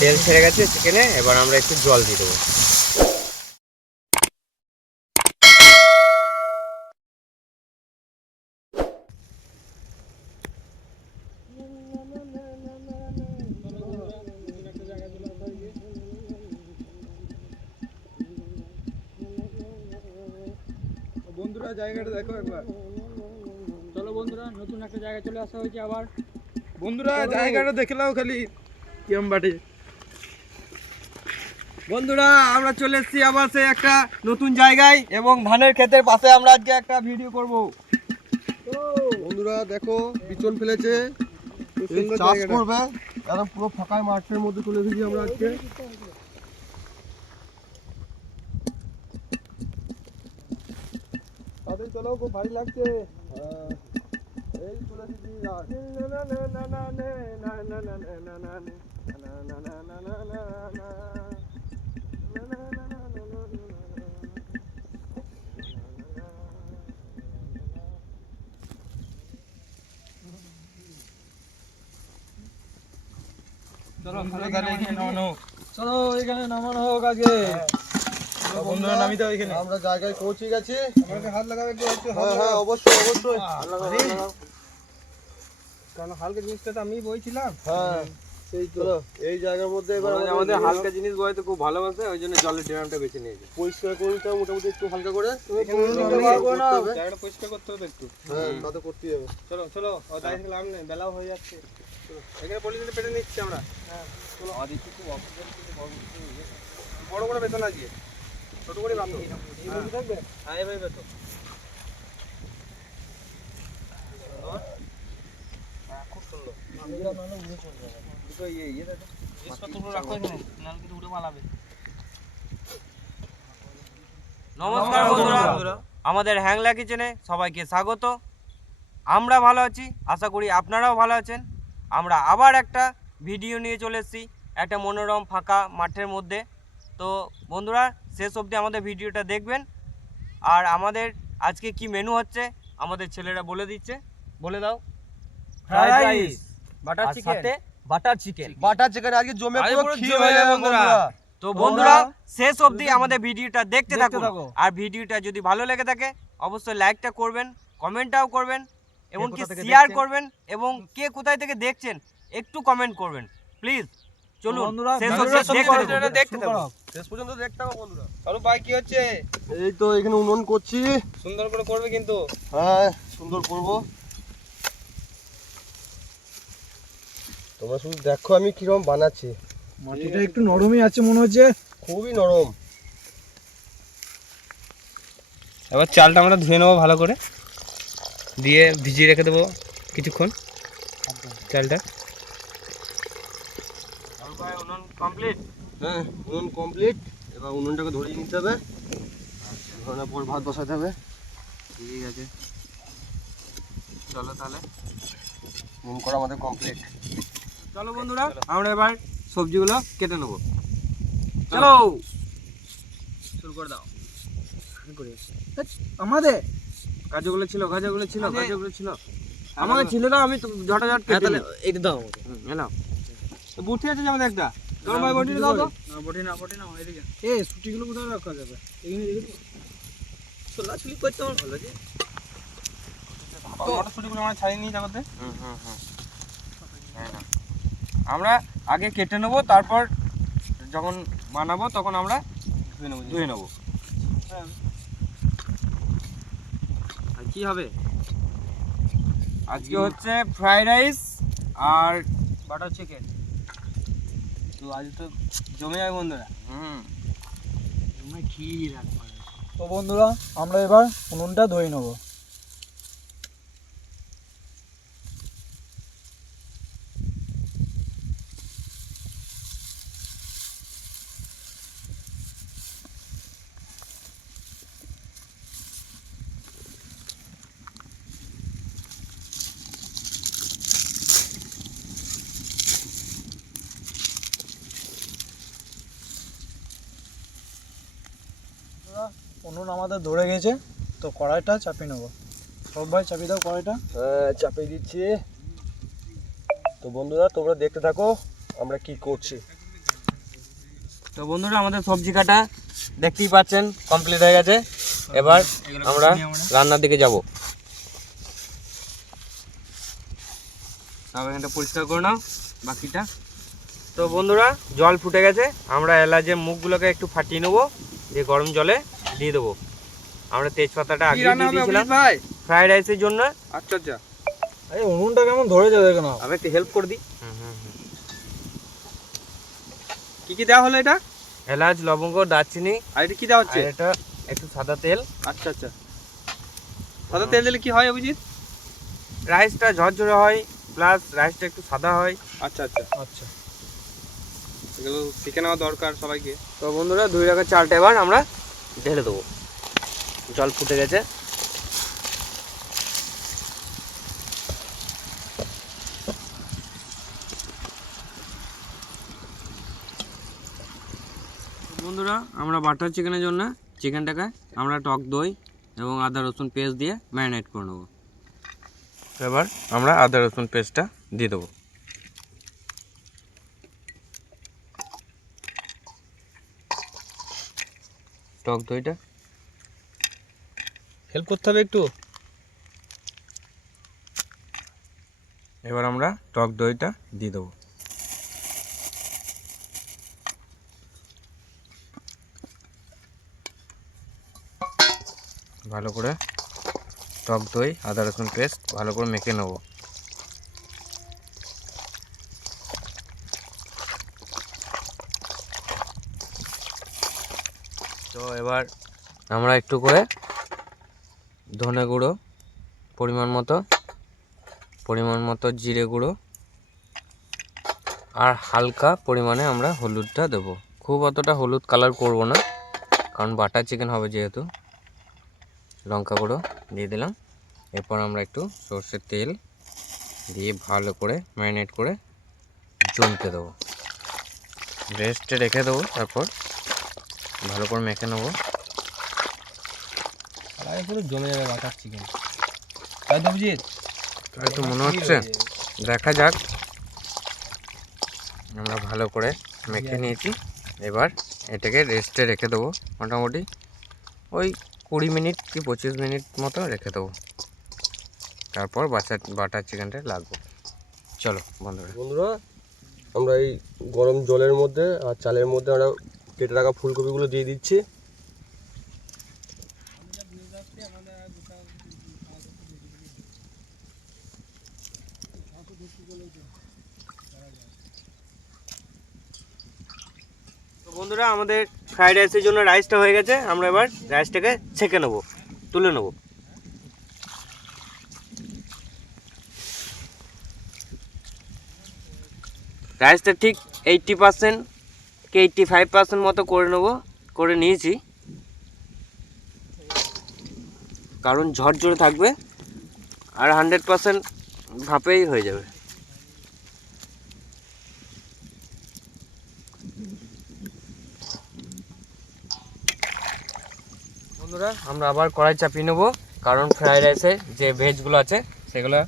তেল ছেড়ে গেছে চিকেনে এবার আমরা একটু জল দিয়ে দেবো। বন্ধুরা জায়গাটা দেখো একবার। চলো বন্ধুরা নতুন একটা জায়গায় চলে আসা হয়েছে আবার। বন্ধুরা জায়গাটা দেখে নাও খালি। কিরম বাটে। বন্ধুরা আমরা চলে এসেছি আবার সেই একটা নতুন জায়গায় এবং ধানের ক্ষেতের পাশে আমরা আজকে একটা ভিডিও করব। বন্ধুরা দেখো বিচন ফেলেছে। চাষ করবে একদম পুরো ফাঁকা মাঠের মধ্যে চলে এসেছি আমরা আজকে। তাদের চলো খুব ভালো লাগছে। এই চলে এখানে নামানো হোক। আগে। বন্ধুরা নামি দাও এখানে। আমরা জায়গায় পৌঁছে গেছি। আমাকে হাত লাগাবে হ্যাঁ হ্যাঁ অবশ্যই অবশ্যই। কারণ হালকা জিনিসটা তো আমি বইছিলাম। হ্যাঁ সেই তো। এই জায়গার মধ্যে এবার আমাদের হালকা জিনিস বয়তে খুব ভালোবাসে ওই জন্য জলের ড্রামটা বেছে নিয়েছি। পরিষ্কার করে নিতে মোটামুটি একটু হালকা করে। করতে। জায়গাটা পরিষ্কার করতে হবে একটু। হ্যাঁ তা তো করতেই হবে। চলো চলো ও দাঁড়িয়ে লাভ নেই বেলাও হয়ে যাচ্ছে। চলো, এখানে পলিথিনে পেটে নিচ্ছি আমরা। হ্যাঁ চলো। বড় করে বেতন আজকে ছোট করে থাকবে? হ্যাঁ এভাবে বেতো খুব সুন্দর দুটো ইয়ে ইয়ে দেখো জিনিসপত্রগুলো রাখো এখানে নাহলে কিন্তু উড়ে পালাবে নমস্কার বন্ধুরা। আমাদের হ্যাংলা কিচেনে সবাইকে স্বাগত। আমরা ভালো আছি, আশা করি আপনারাও ভালো আছেন। আমরা আবার একটা ভিডিও নিয়ে চলে এসেছি, একটা মনোরম ফাঁকা মাঠের মধ্যে। তো বন্ধুরা, শেষ অবধি আমাদের ভিডিওটা দেখবেন। আর আমাদের আজকে কি মেনু হচ্ছে, আমাদের ছেলেরা বলে দিচ্ছে। বলে দাও। ফ্রাইড রাইস বাটার চিকেন সাথে বাটার চিকেন বাটার চিকেন আজকে জমে পুরো ক্ষীর হয়ে যাবে বন্ধুরা। তো বন্ধুরা শেষ অবধি আমাদের ভিডিওটা দেখতে থাকুন। আর ভিডিওটা যদি ভালো লেগে থাকে অবশ্যই লাইকটা করবেন কমেন্টটাও করবেন এমনকি কোথা থেকে শেয়ার করবেন এবং কে কোথায় থেকে দেখছেন একটু কমেন্ট করবেন। প্লিজ চলুন বন্ধুরা শেষ ভিডিওটা দেখতে থাকো। শেষ পর্যন্ত দেখতে হবে বন্ধুরা। চলো ভাই কি হচ্ছে? এই তো এখানে উনুন করছি। সুন্দর করে করবে কিন্তু। হ্যাঁ সুন্দর করব। তোমরা শুধু দেখো আমি কীরকম বানাচ্ছি। মাটিটা একটু নরমই আছে মনে হচ্ছে। খুবই নরম। এবার চালটা আমরা ধুয়ে নেব ভালো করে। দিয়ে ভিজিয়ে রেখে দেবো কিছুক্ষণ চালটা। কমপ্লিট হ্যাঁ উনুন কমপ্লিট এবার উনুনটাকে ধরিয়ে নিতে হবে। ধরানোর পর ভাত বসাতে হবে। ঠিক আছে। চলো তাহলে। উনুন করা আমাদের কমপ্লিট চলো বন্ধুরা আমরা এবার সবজিগুলো কেটে নেব। চলো। শুরু করে দাও। আমাদের? গাজরগুলো ছিল গাজরগুলো ছিল গাজরগুলো ছিল। আমাকে ছিল না আমি ঝটাঝট কেটে নিই। এটা দাও আমাকে। এলাও বুঠি আছে যে আমাদের একটা? চলো ভাই বটিটা দাও তো। না বটি না বটি না এদিকে। এ সুটিগুলো কোথায় রাখা যাবে? এখানে ছোলাছুলি করতে আমার ভালো মটরশুটিগুলো আমরা ছাড়িয়ে নিই তারপর হুম হুম হুম। হ্যাঁ, হ্যাঁ। আমরা আগে কেটে নেব তারপর যখন বানাবো তখন আমরা ধুয়ে নেব ধুয়ে নেব। হ্যাঁ। আর কি হবে? আজকে হচ্ছে ফ্রাইড রাইস আর বাটার চিকেন। তো আজ তো জমে যাবে বন্ধুরা। হুম। তো বন্ধুরা আমরা এবার উনুনটা ধুয়ে নেব। উনুন আমাদের ধরে গেছে, তো কড়াইটা চাপিয়ে নেব। সব ভাই, চাপিয়ে দাও কড়াইটা। হ্যাঁ চাপিয়ে দিচ্ছি। তো বন্ধুরা, তোমরা দেখতে থাকো আমরা কি করছি। তো বন্ধুরা, আমাদের সবজি কাটা দেখতেই পাচ্ছেন কমপ্লিট হয়ে গেছে। এবার আমরা রান্নার দিকে যাব। সব এখানটা পরিষ্কার করে নাও, বাকিটা। তো বন্ধুরা, জল ফুটে গেছে। আমরা এলাচের মুখগুলোকে একটু ফাটিয়ে নেব দিয়ে গরম জলে। দিয়ে দেবো। আমরা তেজপাতাটা আগে দিয়ে দিয়েছিলাম। ভাই? ফ্রাইড রাইসের জন্য। আচ্ছা আচ্ছা। এই উনুনটা কেমন ধরে যাবে কেন আমি একটু হেল্প করে দিই। কি কি দেওয়া হলো এটা? এলাচ লবঙ্গ দারচিনি। আর এটা কি দেওয়া হচ্ছে? এটা একটু সাদা তেল। আচ্ছা আচ্ছা। সাদা তেল দিলে কি হয় অভিজিৎ? রাইসটা ঝরঝরে হয় প্লাস রাইসটা একটু সাদা হয়। আচ্ছা আচ্ছা। আচ্ছা। এগুলো শিখে নেওয়া দরকার সবাইকে। তো বন্ধুরা দুই রাখার চালটা এবার আমরা ঢেলে দেবো। জল ফুটে গেছে। বন্ধুরা আমরা বাটার চিকেনের জন্য চিকেনটাকে আমরা টক দই এবং আদা রসুন পেস্ট দিয়ে ম্যারিনেট করে নেব। এবার আমরা আদা রসুন পেস্টটা দিয়ে দেবো। টক দইটা হেল্প করতে হবে একটু? এবার আমরা টক দইটা দিয়ে দেবো। ভালো করে টক দই আদা রসুন পেস্ট ভালো করে মেখে নেব তো এবার আমরা একটু করে ধনে গুঁড়ো, পরিমাণ মতো পরিমাণ মতো জিরে গুঁড়ো আর হালকা পরিমাণে আমরা হলুদটা দেবো। খুব অতটা হলুদ কালার করব না, কারণ বাটার চিকেন হবে যেহেতু। লঙ্কা গুঁড়ো দিয়ে দিলাম। এরপর আমরা একটু সর্ষের তেল দিয়ে ভালো করে ম্যারিনেট করে জমতে দেবো। রেস্টে রেখে দেবো তারপর। ভালো করে মেখে নেব। আর পুরো জমে যাবে বাটার চিকেন। তাই তো অভিজিৎ? তাই তো মনে হচ্ছে। দেখা যাক। আমরা ভালো করে মেখে নিয়েছি। এবার এটাকে রেস্টে রেখে দেবো মোটামুটি। ওই কুড়ি মিনিট কি পঁচিশ মিনিট মতো রেখে দেবো। তারপর বাচ্চা বাটার চিকেনটা লাগবো। চলো বন্ধুরা। বন্ধুরা আমরা এই গরম জলের মধ্যে আর চালের মধ্যে আমরা কেটে রাখা ফুলকপিগুলো দিয়ে দিচ্ছি। বন্ধুরা, আমাদের ফ্রাইড রাইসের জন্য রাইসটা হয়ে গেছে। আমরা এবার রাইসটাকে ছেঁকে নেব, তুলে নেব। রাইসটা ঠিক এইটটি পার্সেন্ট কি এইটটি ফাইভ পার্সেন্ট মতো করে নেব, করে নিয়েছি। কারণ ঝরঝরে থাকবে, আর হান্ড্রেড পার্সেন্ট ভাপেই হয়ে যাবে। বন্ধুরা, আমরা আবার কড়াই চাপিয়ে নেব, কারণ ফ্রাইড রাইসে যে ভেজগুলো আছে, সেগুলো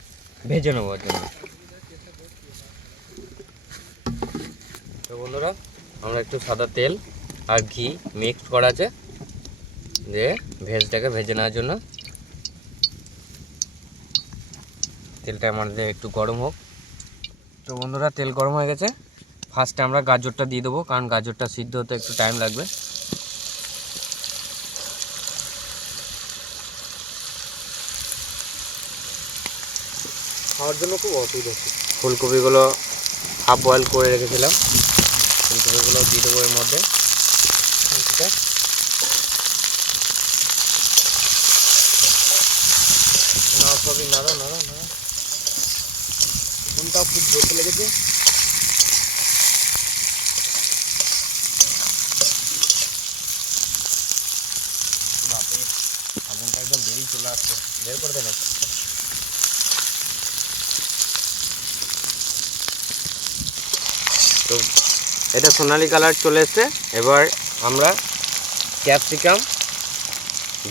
ভেজে নেব জন্য তো বন্ধুরা আমরা একটু সাদা তেল আর ঘি মিক্সড করা আছে। দিয়ে ভেজটাকে ভেজে নেওয়ার জন্য। তেলটা আমাদের একটু গরম হোক। তো বন্ধুরা তেল গরম হয়ে গেছে। ফার্স্টে আমরা গাজরটা দিয়ে দেবো কারণ গাজরটা সিদ্ধ হতে একটু টাইম লাগবে। খাওয়ার জন্য খুব অসুবিধা ফুলকপিগুলো হাফ বয়েল করে রেখেছিলাম। ফুলকপিগুলো দিয়ে দেবো এর মধ্যে। ঠিক আছে নাও সবই নাড়ো নাড়ো নাড়ো। ঘুমটাও খুব জোরতে লেগেছে বাপরে আগুনটা একদম বেরিয়ে চলে আসছে বের করে দেবে তো এটা সোনালি কালার চলে এসছে। এবার আমরা ক্যাপসিকাম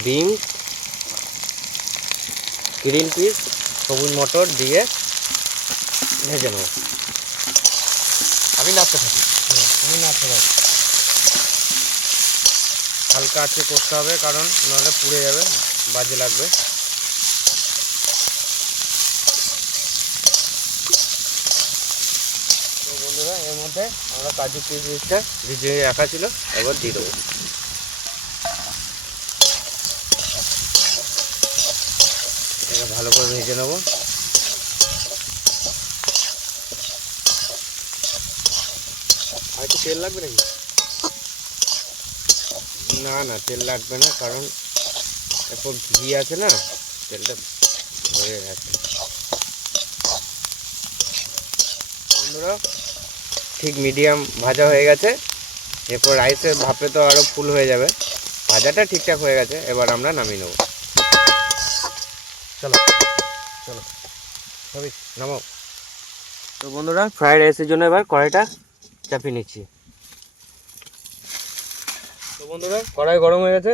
বিনস গ্রিন পিস, সবুজ মটর দিয়ে ভেজে নেব। আমি নাড়তে থাকি। আমি নাড়তে থাকো। হালকা আছে করতে হবে, কারণ নাহলে পুড়ে যাবে, বাজে লাগবে। তো বন্ধুরা, এর মধ্যে আমরা কাজু কিশমিশটা ভিজিয়ে রাখা ছিল, এবার দিয়ে দেবো। এটা ভালো করে ভেজে নেব। আর একটু তেল লাগবে নাকি? না না, তেল লাগবে না, কারণ এরপর ঘি আছে না, তেলটা ভরে গেছে। বন্ধুরা ঠিক মিডিয়াম ভাজা হয়ে গেছে। এরপর রাইসের ভাপে তো আরও ফুল হয়ে যাবে। ভাজাটা ঠিকঠাক হয়ে গেছে এবার আমরা নামিয়ে নেব। চলো চলো সবই নামাও। তো বন্ধুরা ফ্রাইড রাইসের জন্য এবার কড়াইটা চাপিয়ে নিচ্ছি। তো বন্ধুরা কড়াই গরম হয়ে গেছে।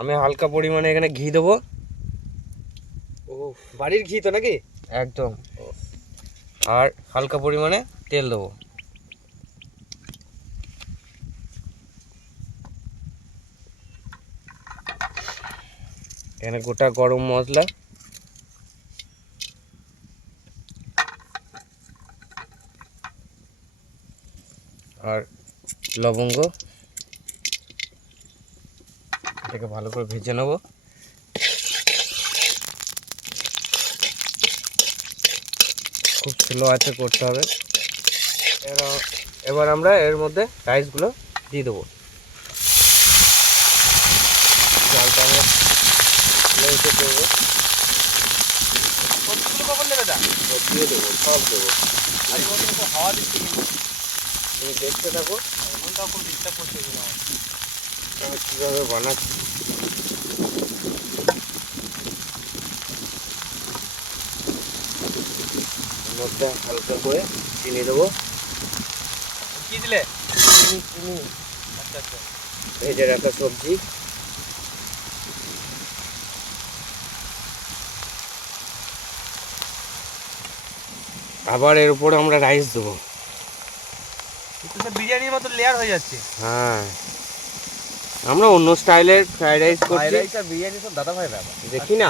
আমি হালকা পরিমাণে এখানে ঘি দেবো। ও বাড়ির ঘি তো নাকি? একদম। আর হালকা পরিমাণে তেল দেবো। এখানে গোটা গরম মশলা। আর লবঙ্গ। এটাকে ভালো করে ভেজে নেব। খুব স্লো আছে করতে হবে। এবার আমরা এর মধ্যে রাইসগুলো দিয়ে দেবো। জলটা আমরা লেউটে করব কতগুলো কখন দেবে দা সব দিয়ে দেবো সব দেবো আর কিন্তু হাওয়া দিচ্ছে তুমি দেখতে থাকো মনটাও খুব ডিস্টার্ব করছে আমার আমি কীভাবে বানাচ্ছি মধ্যে হালকা করে চিনি দেবো কি দিলে? চিনি চিনি। আচ্ছা আচ্ছা। ভেজে রাখা সবজি। আবার এর উপরে আমরা রাইস দেবো। বিরিয়ানির মতো লেয়ার হয়ে যাচ্ছে। হ্যাঁ। আমরা অন্য স্টাইলের ফ্রাইড রাইস করছি। বিরিয়ানি সব দাদা ভাই ব্যাপার দেখি না।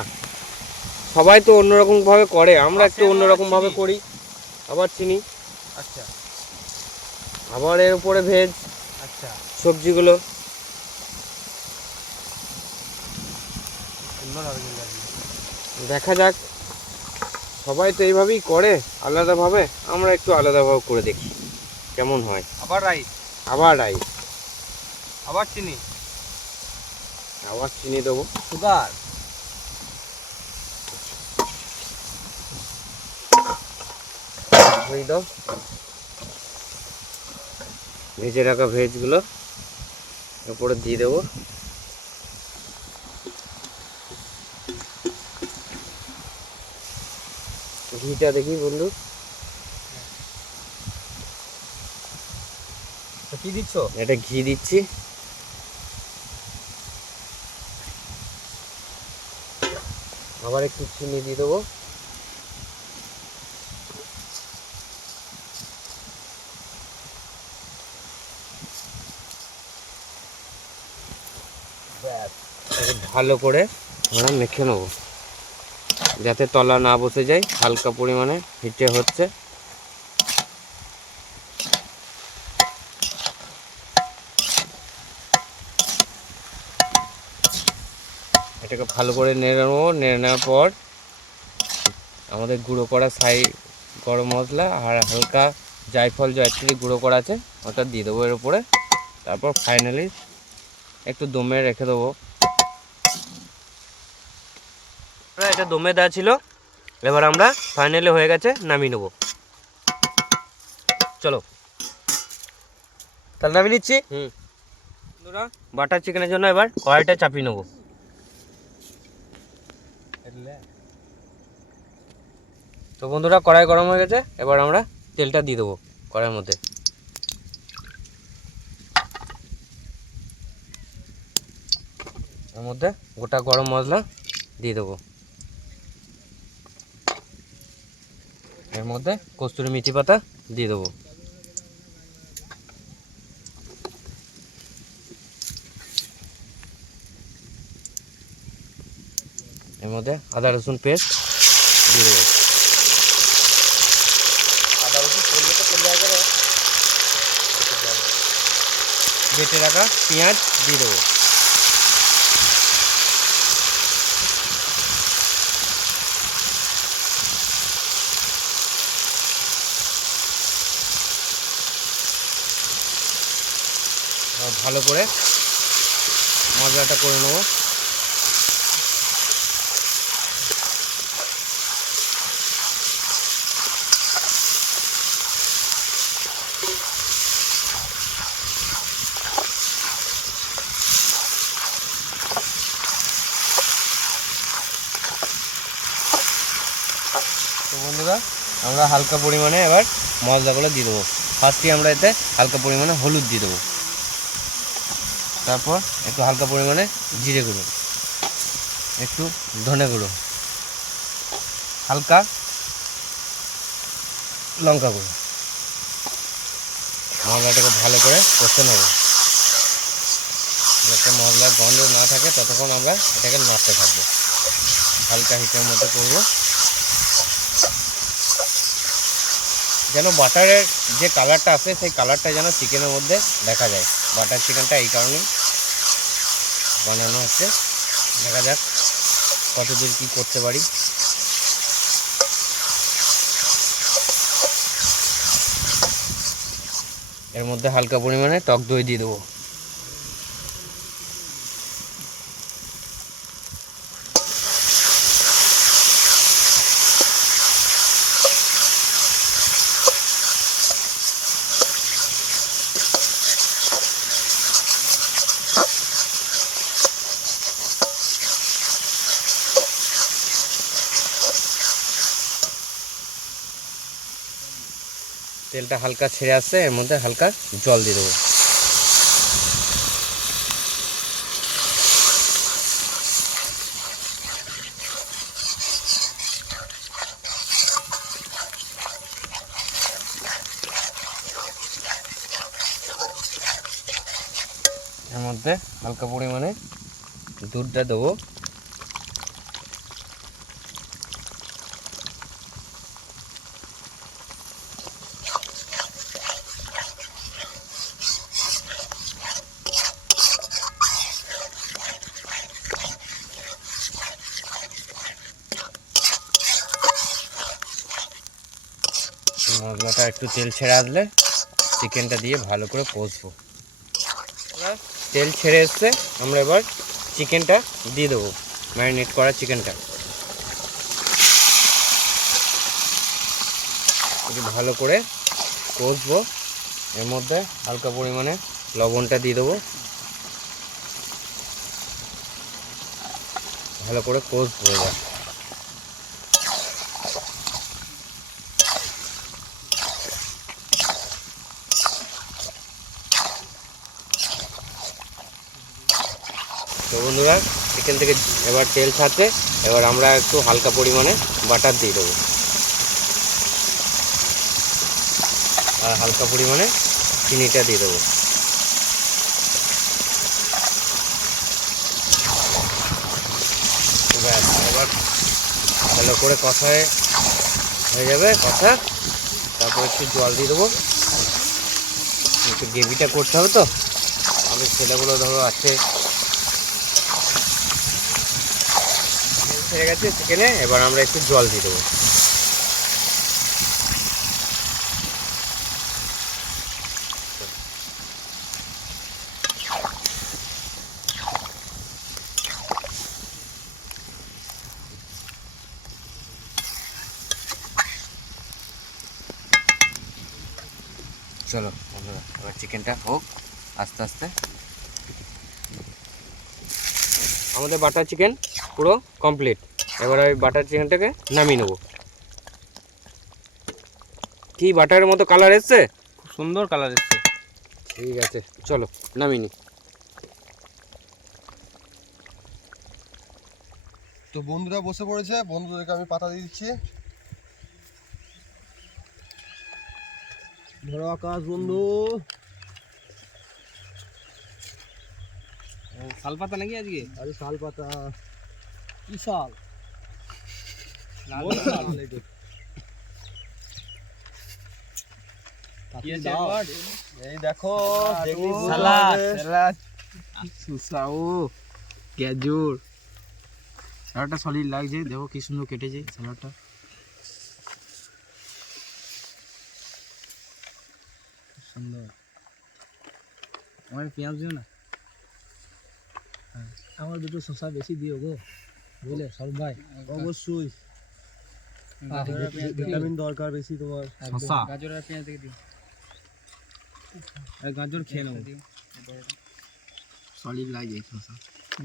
সবাই তো অন্যরকম ভাবে করে আমরা একটু পাশে আমরা অন্যরকম ভাবে করি। আবার চিনি। আচ্ছা। আবার এর উপরে ভেজ আচ্ছা। সবজিগুলো। দেখা যাক। সবাই তো এইভাবেই করে আলাদাভাবে। আমরা একটু আলাদাভাবে করে দেখি কেমন হয়। আবার রাইস। আবার রাইস। আবার চিনি। আবার চিনি দেবো। সুগার। দাও। ভেজে রাখা ভেজগুলো। উপরে দিয়ে দেবো। ঘিটা দেখি বন্ধু। কি দিচ্ছ? এটা ঘি দিচ্ছি। আবার একটু চিনি দিয়ে দেবো। ভালো করে আমরা মেখে নেব। যাতে তলা না বসে যায়, হালকা পরিমাণে হিটে হচ্ছে। এটাকে ভালো করে নেড়ে নেব নেড়ে নেওয়ার পর আমাদের গুঁড়ো করা সাই গরম মশলা আর হালকা জায়ফল জয়ত্রী গুঁড়ো করা আছে, ওটা দিয়ে দেবো এর উপরে। তারপর ফাইনালি একটু দমে রেখে দেবো। এটা দমে দেওয়া ছিল। এবার আমরা ফাইনালি হয়ে গেছে নামিয়ে নেব। চলো। তাহলে নামিয়ে নিচ্ছি? হুম। বন্ধুরা বাটার চিকেনের জন্য এবার কড়াইটা চাপিয়ে নেব। তো বন্ধুরা কড়াই গরম হয়ে গেছে এবার আমরা তেলটা দিয়ে দেবো কড়াইয়ের মধ্যে। এর মধ্যে গোটা গরম মশলা দিয়ে দেবো। এর মধ্যে কস্তুরি মিথি পাতা দিয়ে দেবো। এর মধ্যে আদা রসুন পেস্ট দিয়ে দেবো। আদা রসুন আগে বেটে রাখা পেঁয়াজ দিয়ে দেবো। ভালো করে মশলাটা করে নেব। বন্ধুরা, আমরা হালকা পরিমাণে এবার মশলাগুলো দিয়ে দেবো। ফার্স্টে আমরা এতে হালকা পরিমাণে হলুদ দিয়ে দেবো। তারপর একটু হালকা পরিমাণে জিরে গুঁড়ো, একটু ধনে গুঁড়ো, হালকা লঙ্কা গুঁড়ো। মশলাটাকে ভালো করে কষতে নেব। যাতে মশলার গন্ধ না থাকে, ততক্ষণ আমরা এটাকে নাড়তে থাকব। হালকা হিটের মতো করব। যেন বাটারের যে কালারটা আছে, সেই কালারটা যেন চিকেনের মধ্যে দেখা যায়। বাটার চিকেনটা এই কারণেই বানানো হচ্ছে। দেখা যাক কতদূর কি করতে পারি। এর মধ্যে হালকা পরিমাণে টক দই দিয়ে দেবো। তেলটা হালকা ছেড়ে আসছে, এর মধ্যে হালকা জল দিয়ে দেবো। এর মধ্যে হালকা পরিমাণে দুধটা দেবো মশলাটা একটু তেল ছেড়ে আসলে চিকেনটা দিয়ে ভালো করে কষবো। তেল ছেড়ে এসছে, আমরা এবার চিকেনটা দিয়ে দেবো ম্যারিনেট করা চিকেনটা ভালো করে কষবো, এর মধ্যে হালকা পরিমাণে লবণটা দিয়ে দেবো। ভালো করে কষবো এবার তো বন্ধুরা চিকেন থেকে এবার তেল ছাড়ছে, এবার আমরা একটু হালকা পরিমাণে বাটার দিয়ে দেবো। আর হালকা পরিমাণে চিনিটা দিয়ে দেবো। এবার ভালো করে কষায় হয়ে যাবে, কষা। তারপর একটু জল দিয়ে দেবো। একটু গ্রেভিটা করতে হবে তো। আমি ছেলেগুলো ধরো আছে ছেড়ে গেছে চিকেনে, এবার আমরা একটু জল দিয়ে দেবো। চলো, বন্ধুরা, এবার চিকেনটা হোক, আস্তে আস্তে। আমাদের বাটার চিকেন। পুরো কমপ্লিট এবার আমি বাটার চিকেনটাকে নামিয়ে নেব। কি বাটারের মতো কালার এসছে? খুব সুন্দর কালার এসছে। ঠিক আছে চলো নামিয়ে নি। তো বন্ধুরা বসে পড়েছে বন্ধুদেরকে আমি পাতা দিয়ে দিচ্ছি। ধরো আকাশ বন্ধু। শাল পাতা নাকি আজকে? আরে শাল পাতা। কি শাল এই দেখো সালাদ। সালাদ। সুসাও গ্যাজুর স্যালাডটা সলিড লাগছে। দেখো কি সুন্দর কেটেছে স্যালাডটা সুন্দর। আমার পেঁয়াজ দিও না? আমার দুটো শসা বেশি দিও গো। বুঝলে সরব ভাই? অবশ্যই। ভিটামিন দরকার বেশি তোমার। গাজর আর পেঁয়াজ থেকে দিও গাজর খেয়ে নেব। সলিড শসা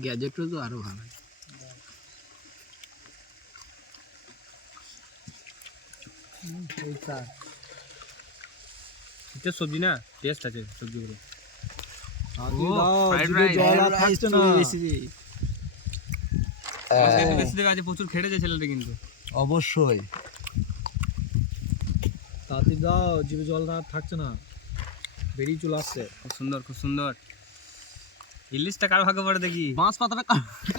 গ্যাজেটটা তো আরও ভালো। এটা সবজি না? টেস্ট আছে সবজিগুলো। বেশি। আজ প্রচুর খেটেছে ছেলেটা কিন্তু। অবশ্যই। তাড়াতাড়ি দাও জিভে জল আর থাকছে না। বেরিয়ে চলে আসছে। খুব সুন্দর খুব সুন্দর। ইলিশটা কার ভাগে পড়ে দেখি? বাঁশ পাতাটা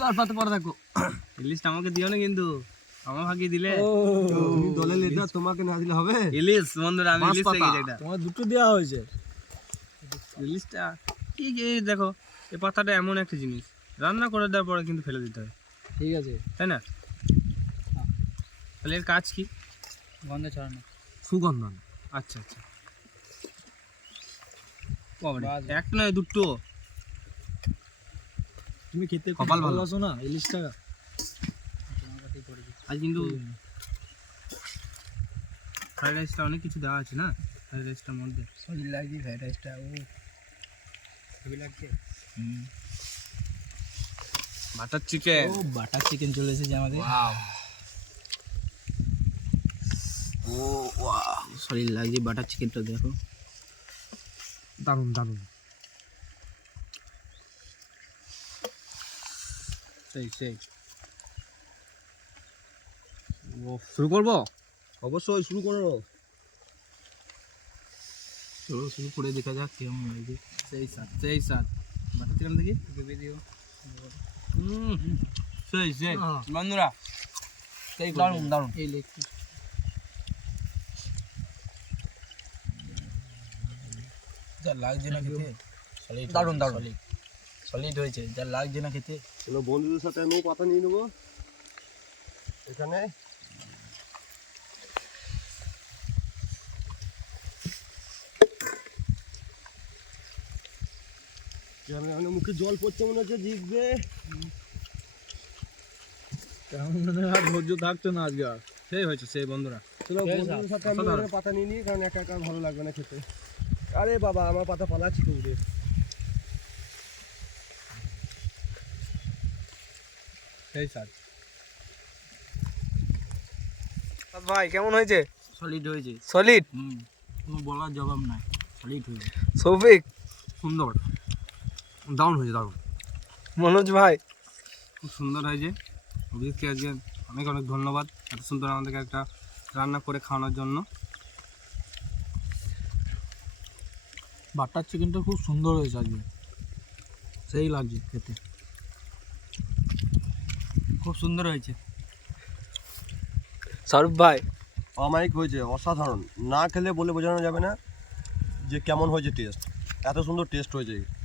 কার পাতে পড়ে দেখো? ইলিশটা আমাকে দিও না কিন্তু। আমার ভাগে দিলে। তুমি দলের লিডার তোমাকে না দিলে হবে? ইলিশ বন্ধুরা আমি ইলিশ এটা তোমার দুটো দেওয়া হয়েছে। ইলিশটা ঠিক এই দেখো এই পাতাটা এমন একটা জিনিস। রান্না করে দেওয়ার পরে কিন্তু ফেলে দিতে হয়। ঠিক আছে। তাই না? তাহলে এর কাজ কি? গন্ধ ছড়ানো। সুগন্ধ আচ্ছা আচ্ছা। বাবারে, বাস। একটা নয় দুটো। তুমি খেতে কপাল কপাল ভালো। ভালোবাসো না? ইলিশটা তোমার কাছেই পড়েছি আজ কিন্তু ফ্রাইড রাইসটা অনেক কিছু দেওয়া আছে না? ফ্রাইড রাইসটার মধ্যে। সলিড লাগছে ফ্রাইড রাইসটা ও হেভি লাগছে। বাটার চিকেন ও বাটার চিকেন চলে এসেছে আমাদের। ও ওয়াও সলিড লাগছে বাটার চিকেনটা দেখো। দারুণ দারুণ সেই সেই। ও শুরু করব? অবশ্যই শুরু করো। চলো শুরু করে দেখা যাক কেমন লাগছে সেই সাত সেই সাত বাটার চিকেন দেখি? ভেবে দিও। সেই সেই বন্ধুরা এই যা লাগছে না খেতে সলিড দারুণ, দারুণ। সলিড হয়েছে যা লাগছে না খেতে বন্ধুদের সাথে আমিও পাতা নিয়ে নেব এখানে মুখে জল পড়ছে মনে হচ্ছে জিভবে কেমন মনে আর ধৈর্য থাকছে না আজকে আর। সেই হয়েছে সেই বন্ধুরা। চলো বন্ধুদের সাথে আমি অসাধারণ। পাতা নিয়ে নিই কারণ একা একা ভালো লাগবে না খেতে। আরে বাবা আমার পাতা পালাচ্ছি তো উড়ে। সেই সাত ভাই কেমন হয়েছে? সলিড হয়েছে। সলিড হুম কোনো বলার জবাব নাই। সলিড হয়েছে। সৌভিক? সুন্দর। দারুণ হয়েছে দারুণ। মনোজ ভাই। খুব সুন্দর হয়েছে। অভিজিৎকে আজকে অনেক অনেক ধন্যবাদ এত সুন্দর আমাদেরকে একটা রান্না করে খাওয়ানোর জন্য। বাটার চিকেনটা খুব সুন্দর হয়েছে আজকে। সেই লাগছে খেতে। খুব সুন্দর হয়েছে। শাহরুখ ভাই। অমায়িক হয়েছে অসাধারণ। না খেলে বলে বোঝানো যাবে না যে কেমন হয়েছে টেস্ট এত সুন্দর টেস্ট হয়েছে।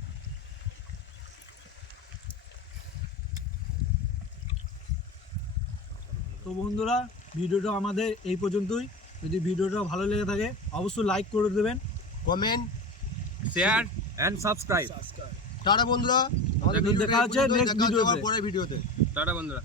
বন্ধুরা ভিডিওটা আমাদের এই পর্যন্তই। যদি ভিডিওটা ভালো লেগে থাকে অবশ্যই লাইক করে দেবেন। Comment share and subscribe tata বন্ধুরা আমাদের দেখা হচ্ছে। পরের ভিডিওতে। টাটা বন্ধুরা।